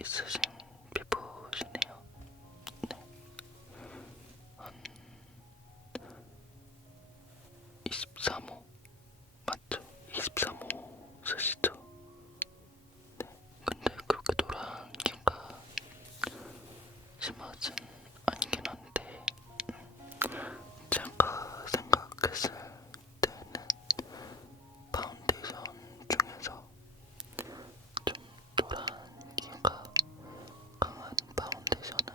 있으신 피부시네요. 네. 한 23호 맞죠? 23호 쓰시죠? 네. 근데 그렇게 노란 기가 심하진 않긴 한데 제가 생각했을 때는 파운데이션 중에서 좀 노란기가 강한 파운데이션은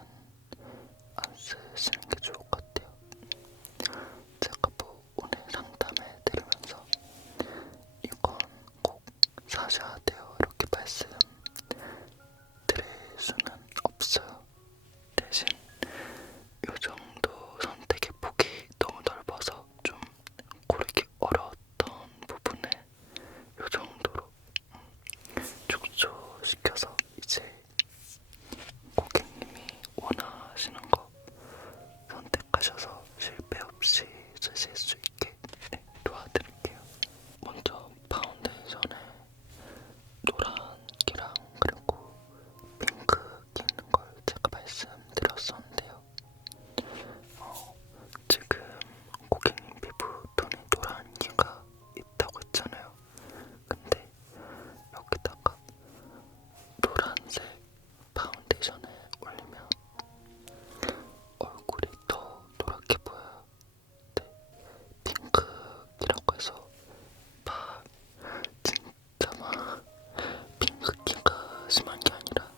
안 쓰시는 게 좋을 것 같아요. 제가 뭐 오늘 상담해 드리면서 이건 꼭 사셔야 돼요 이렇게 말씀 드릴 수는 없어요. 대신 요 정도 선택의 폭이 너무 넓어서 좀 고르기 어려웠던 부분을 요 정도로 축소시켜서 이제 고객님이 원하시는 거 선택하셔서 실패 없이 쓰실 수 있게 도와드릴게요. 먼저 파운데이션에 노란기랑 그리고 핑크기 있는 걸 제가 말씀드렸었는데요. 지금 고객님 피부 톤이 노란기가 있다고 했잖아요. 근데 여기다가 노란색 파운데이션을 올리면 얼굴이 더 노랗게 보여요. 네, 핑크기라고 해서 막 진짜 막 핑크기가 심한 게 아니라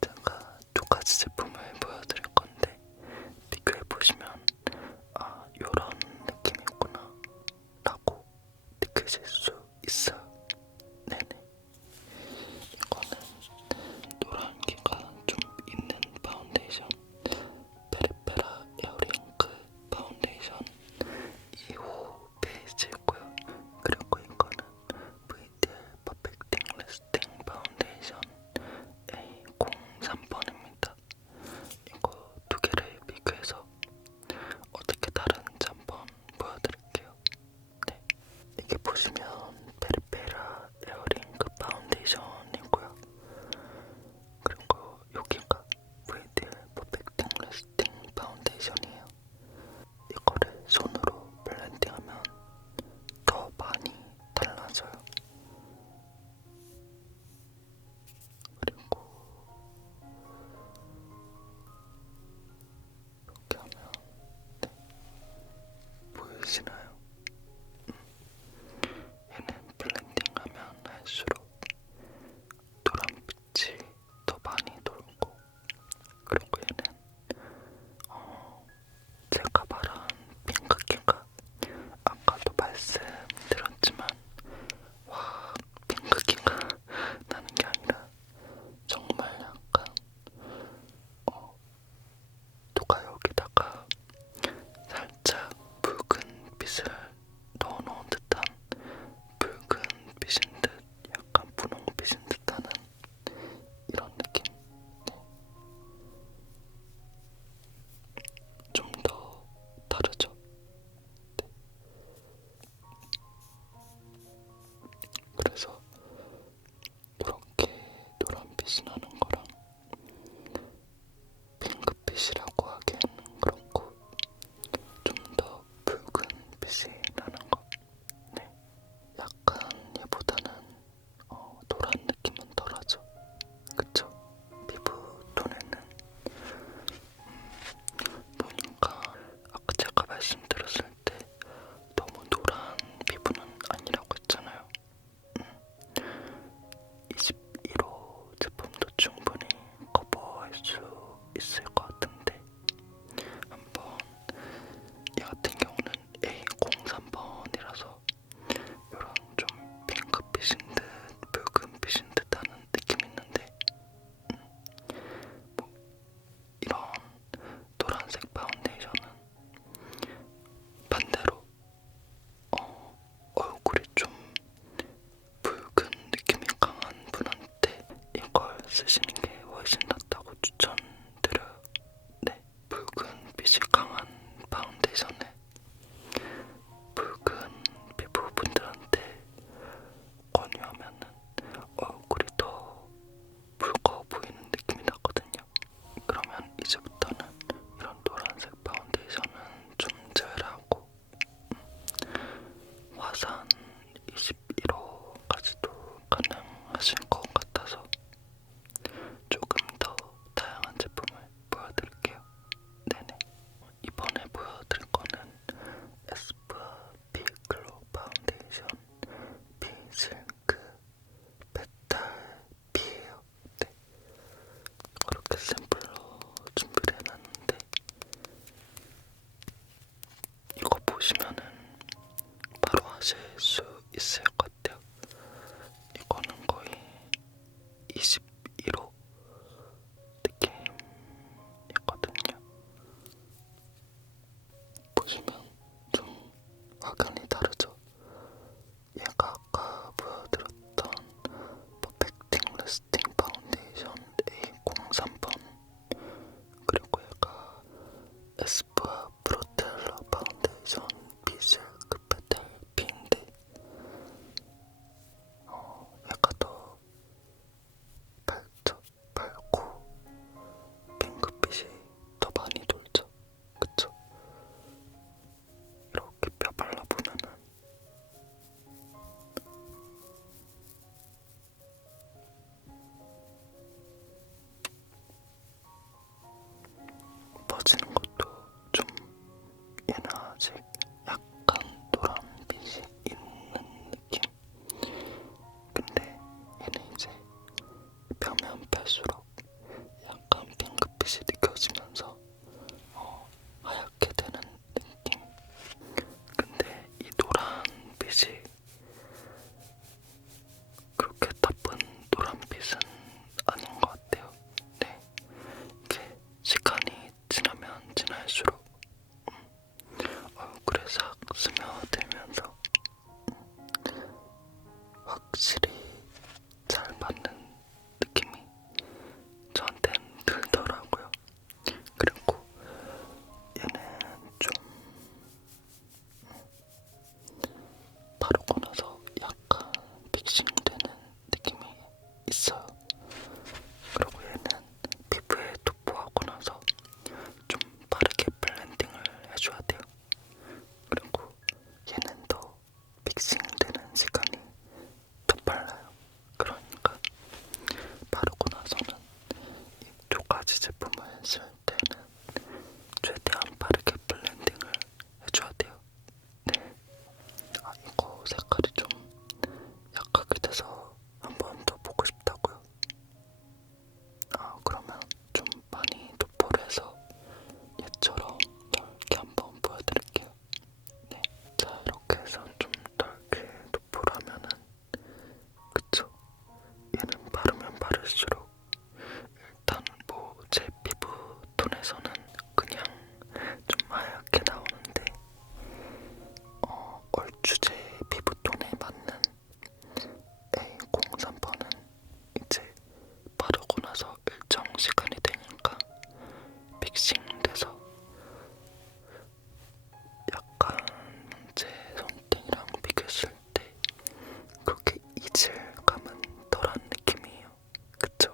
제가 두 가지 제품을 보여드릴 건데 비교해 보시면 아 요런 느낌이구나 라고 느끼실 수 있어요. 네네. 이거는 노란기가 좀 있는 파운데이션 페리페라 에어링크 파운데이션 2호 베이지고요. 그리고 이거는 VTL 퍼펙팅 레스팅 파운데이션 A03번입니다. 이거 두 개를 비교해서 어떻게 다른지 한번 보여드릴게요. 네, 이게 보시면 페리페라 에어링크 파운데이션이고요. 그리고 여기가 VTL 퍼펙팅 레스팅 파운데이션이에요. 이거를 손으로 블렌딩하면 더 많이 달라져요. 그리고 이렇게 하면 네, 보이시나요? 얘는 블렌딩하면 할수록 노란빛이 더 많이 돌고 그리고 얘는 제가 말한 핑크기가 아까도 말씀드렸지만 와 핑크기가 나는 게 아니라 정말 약간 누가 여기다가 살짝 붉은 빛을 넣어놓은 듯한 붉은 빛인 듯 약간 분홍빛인 듯하는 이런 느낌. 좀 더 다르죠? 네. 그래서 이렇게 노란빛이 나는 거랑 핑크빛이라고 하기에는 그렇고 좀 더 붉은 빛이 나는 거. 네. 약간 얘보다는 노란 느낌은 덜하죠. 그쵸? 피부 톤에는 보니까 아까 제가 말씀드렸을 때 너무 노란 피부는 아니라고 했잖아요. 21호 제품도 아직 약간 노란빛이 있는 느낌? 근데 얘는 이제 펴면 펼수록 약간 핑크빛이 느껴지면서 하얗게 되는 느낌? 근데 이 노란빛이 그렇게 나쁜 노란빛은 아닌 것 같아요. 네, 이게 시간이 지나면 지날수록 얼굴에 싹 스며들면서 확실히 잘 맞는 느낌이 저한텐 들더라고요. 그리고 얘는 좀 바르고 나서 약간 픽싱되는 느낌이 있어요. 그리고 얘는 피부에 도포하고 나서 좀 빠르게 블렌딩을 해줘야 돼요. 그리고 얘는 더 픽싱되는 시간이 더 빨라요. 그러니까 바르고 나서는 이 두 가지 제품을 쓸 때는 최대한 빠르게 블렌딩을 해줘야 돼요. 네. 아, 이거 색깔이 좀 약하게 돼서 한 번 더 보고 싶다고요? 아, 그러면 좀 많이 도포를 해서 얘처럼 넓게 한번 보여드릴게요. 네. 자, 이렇게 해서 좀 넓게 도포를 하면은, 그쵸? 얘는 바르면 바를수록 일단 뭐 제 피부 톤에서는 그냥 좀 하얗게 나오는데 얼추 제 피부 톤에 맞는 A03번은 이제 바르고 나서 일정 시간이 되니까 픽싱돼서 약간 제 손등이랑 비교했을 때 그렇게 이질감은 덜한 느낌이에요. 그쵸?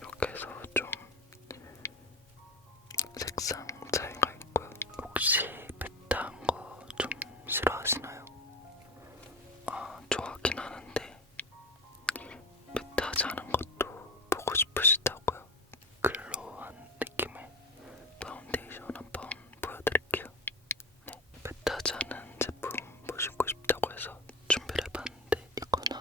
이렇게 해서 좀 색상 차이가 있고요. 혹시 매트한 거 좀 싫어하시나요? 아, 좋아하긴 하는데 매트하지 않은 것도 보고 싶으시다고요? 글로우한 느낌의 파운데이션 한번 보여드릴게요. 네, 매트하지 않은 제품 보시고 싶다고 해서 준비를 해봤는데 이거는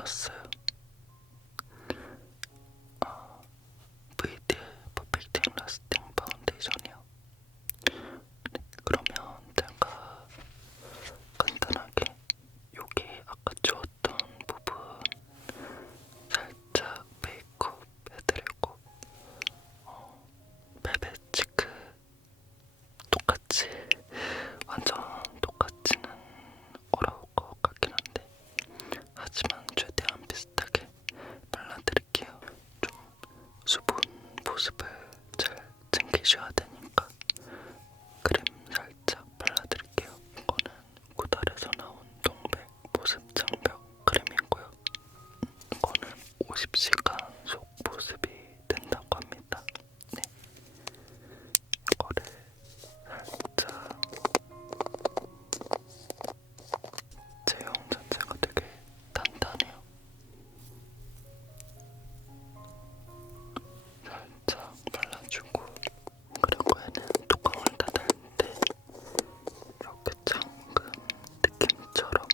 하셨어요? VD 퍼펙팅 라스팅 파운데이션이요. 네, 그러면 제가 간단하게 여기 아까 주었던 부분 살짝 메이크업 해드리고 벨벳 치크 똑같이 완전 똑같지는 어려울 것 같긴 한데 하지만 최대한 비슷하게 발라드릴게요. 좀 수분 보습을 잘 챙기셔야 되니까 크림 살짝 발라드릴게요. 이거는 구달에서 나온 동백 보습 장벽 크림이고요. 이거는 50시간 속 보습이 된다고 합니다. 네. 이거를 살짝 제형 자체가 되게 단단해요. 살짝 발라주고 그리고 얘는 뚜껑을 닫을 때 이렇게 잠금 느낌처럼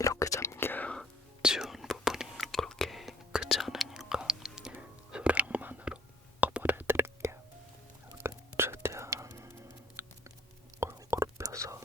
이렇게 잠겨요. 지운 부분이 그렇게 크지 않으니까 소량만으로 커버를 해드릴게요. 이렇게 최대한 골고루 펴서